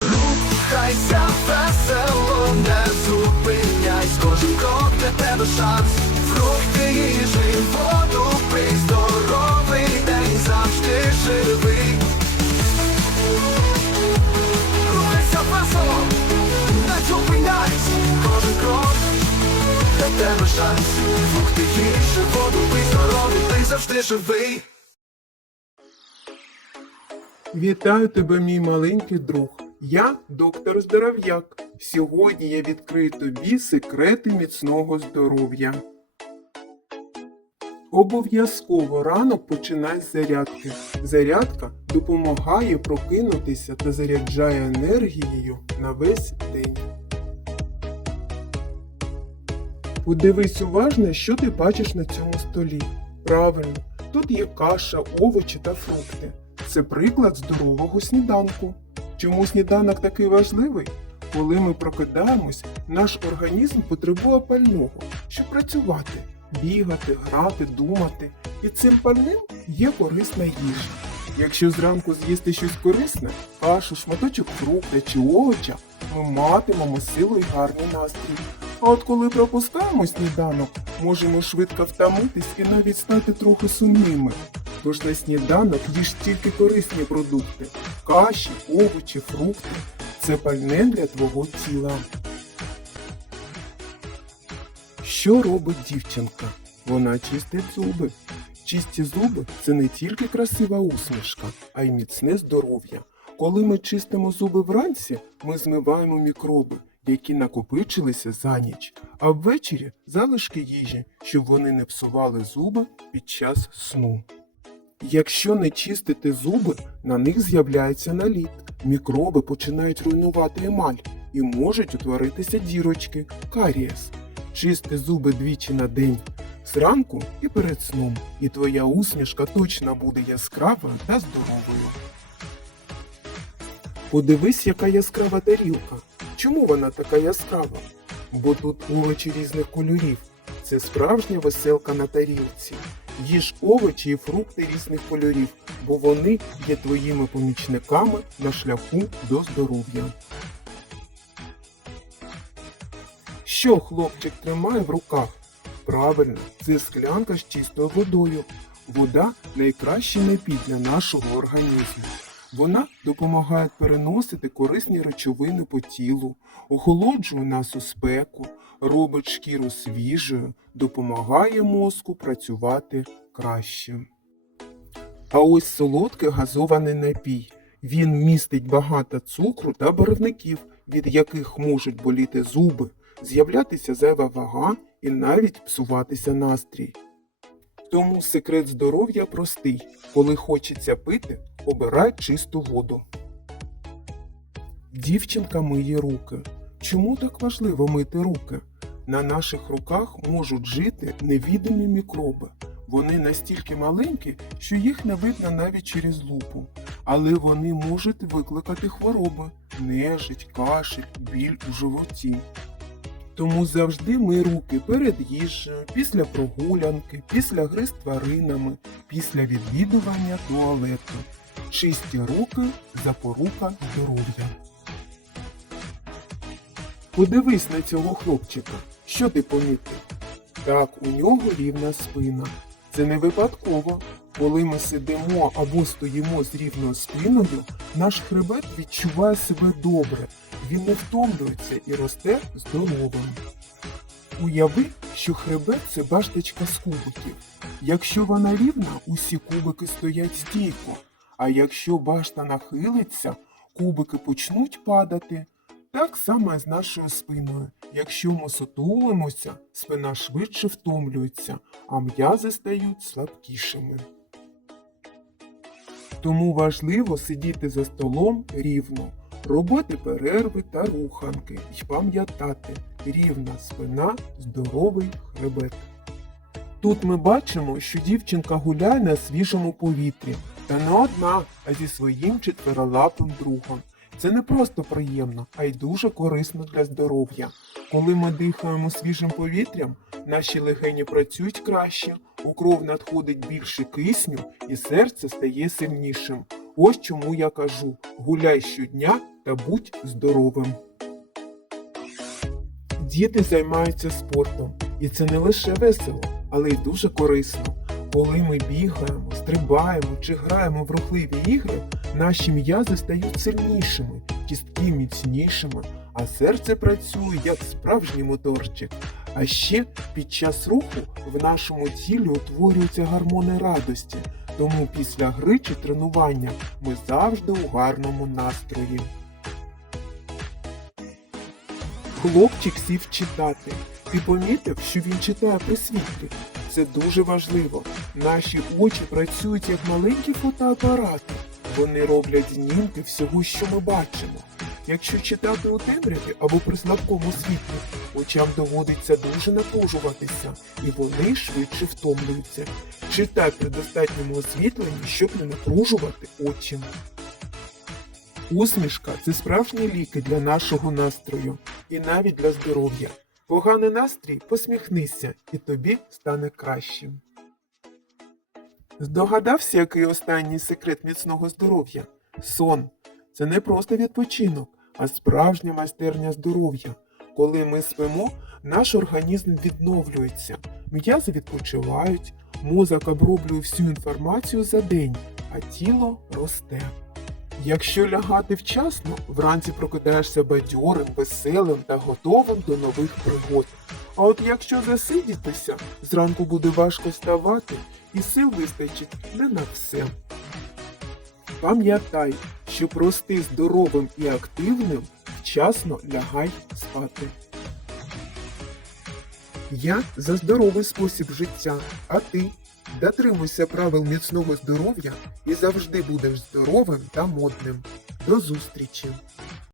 Рухайся весело, не зупиняйсь, кожен крок для тебе шанс. Фрукти, і воду тебе шанс. Фрукти, їжі, воду пий, здоровий день завжди живий. Вітаю тебе, мій маленький друг. Я доктор Здоров'як. Сьогодні я відкрию тобі секрети міцного здоров'я. Обов'язково ранок починай з зарядки. Зарядка допомагає прокинутися та заряджає енергією на весь день. Подивись уважно, що ти бачиш на цьому столі. Правильно, тут є каша, овочі та фрукти. Це приклад здорового сніданку. Чому сніданок такий важливий? Коли ми прокидаємось, наш організм потребує пального, щоб працювати, бігати, грати, думати. І цим пальним є корисна їжа. Якщо зранку з'їсти щось корисне, кашу, шматочок фрукта чи овоча, ми матимемо силу і гарний настрій. А от коли пропускаємо сніданок, можемо швидко втомитись і навіть стати трохи сумними. Тож на сніданок їж тільки корисні продукти каші, овочі, фрукти. Це пальне для твого тіла. Що робить дівчинка? Вона чистить зуби. Чисті зуби це не тільки красива усмішка, а й міцне здоров'я. Коли ми чистимо зуби вранці, ми змиваємо мікроби, які накопичилися за ніч, а ввечері залишки їжі, щоб вони не псували зуби під час сну. Якщо не чистити зуби, на них з'являється наліт. Мікроби починають руйнувати емаль і можуть утворитися дірочки, карієс. Чисти зуби двічі на день, зранку і перед сном, і твоя усмішка точно буде яскравою та здоровою. Подивись, яка яскрава тарілка. Чому вона така яскрава? Бо тут овочі різних кольорів. Це справжня веселка на тарілці. Їж овочі і фрукти різних кольорів, бо вони є твоїми помічниками на шляху до здоров'я. Що хлопчик тримає в руках? Правильно, це склянка з чистою водою. Вода найкращий напій для нашого організму. Вона допомагає переносити корисні речовини по тілу, охолоджує нас у спеку, робить шкіру свіжою, допомагає мозку працювати краще. А ось солодкий газований напій. Він містить багато цукру та барвників, від яких можуть боліти зуби, з'являтися зайва вага і навіть псуватися настрій. Тому секрет здоров'я простий. Коли хочеться пити, обирай чисту воду. Дівчинка миє руки. Чому так важливо мити руки? На наших руках можуть жити невідомі мікроби. Вони настільки маленькі, що їх не видно навіть через лупу, але вони можуть викликати хвороби, нежить, кашель, біль у животі. Тому завжди мий руки перед їжею, після прогулянки, після гри з тваринами, після відвідування туалету. Чисті руки запорука здоров'я. Подивись на цього хлопчика. Що ти помітив? Так, у нього рівна спина. Це не випадково. Коли ми сидимо або стоїмо з рівною спиною, наш хребет відчуває себе добре. Він не втомлюється і росте здоровим. Уяви, що хребет це башточка з кубиків. Якщо вона рівна, усі кубики стоять стійко, а якщо башта нахилиться, кубики почнуть падати. Так само і з нашою спиною. Якщо ми сутулимося, спина швидше втомлюється, а м'язи стають слабкішими. Тому важливо сидіти за столом рівно, робити перерви та руханки і пам'ятати рівна спина, здоровий хребет. Тут ми бачимо, що дівчинка гуляє на свіжому повітрі, та не одна, а зі своїм четверолапим другом. Це не просто приємно, а й дуже корисно для здоров'я. Коли ми дихаємо свіжим повітрям, наші легені працюють краще, У кров надходить більше кисню і серце стає сильнішим. Ось чому я кажу: гуляй щодня та будь здоровим. Діти займаються спортом, і це не лише весело, але й дуже корисно. Коли ми бігаємо, стрибаємо чи граємо в рухливі ігри, наші м'язи стають сильнішими, кістки міцнішими, а серце працює як справжній моторчик. А ще під час руху в нашому тілі утворюються гормони радості, тому після гри чи тренування ми завжди у гарному настрої. Хлопчик сів читати. Ти помітив, що він читає при світлі? Це дуже важливо. Наші очі працюють як маленькі фотоапарати. Вони роблять знімки всього, що ми бачимо. Якщо читати у темряві або при слабкому світлі, очам доводиться дуже напружуватися, і вони швидше втомлюються. Читай при достатньому освітленні, щоб не напружувати очі. Усмішка це справжні ліки для нашого настрою і навіть для здоров'я. Поганий настрій посміхнися, і тобі стане кращим. Здогадався, який останній секрет міцного здоров'я? Сон. Це не просто відпочинок, а справжня майстерня здоров'я. Коли ми спимо, наш організм відновлюється, м'язи відпочивають, мозок оброблює всю інформацію за день, а тіло росте. Якщо лягати вчасно, вранці прокидаєшся бадьорим, веселим та готовим до нових пригод. А от якщо засидітися, зранку буде важко вставати, і сил вистачить не на все. Пам'ятай, що прости здоровим і активним, вчасно лягай спати. Я за здоровий спосіб життя, а ти дотримуйся правил міцного здоров'я і завжди будеш здоровим та модним. До зустрічі!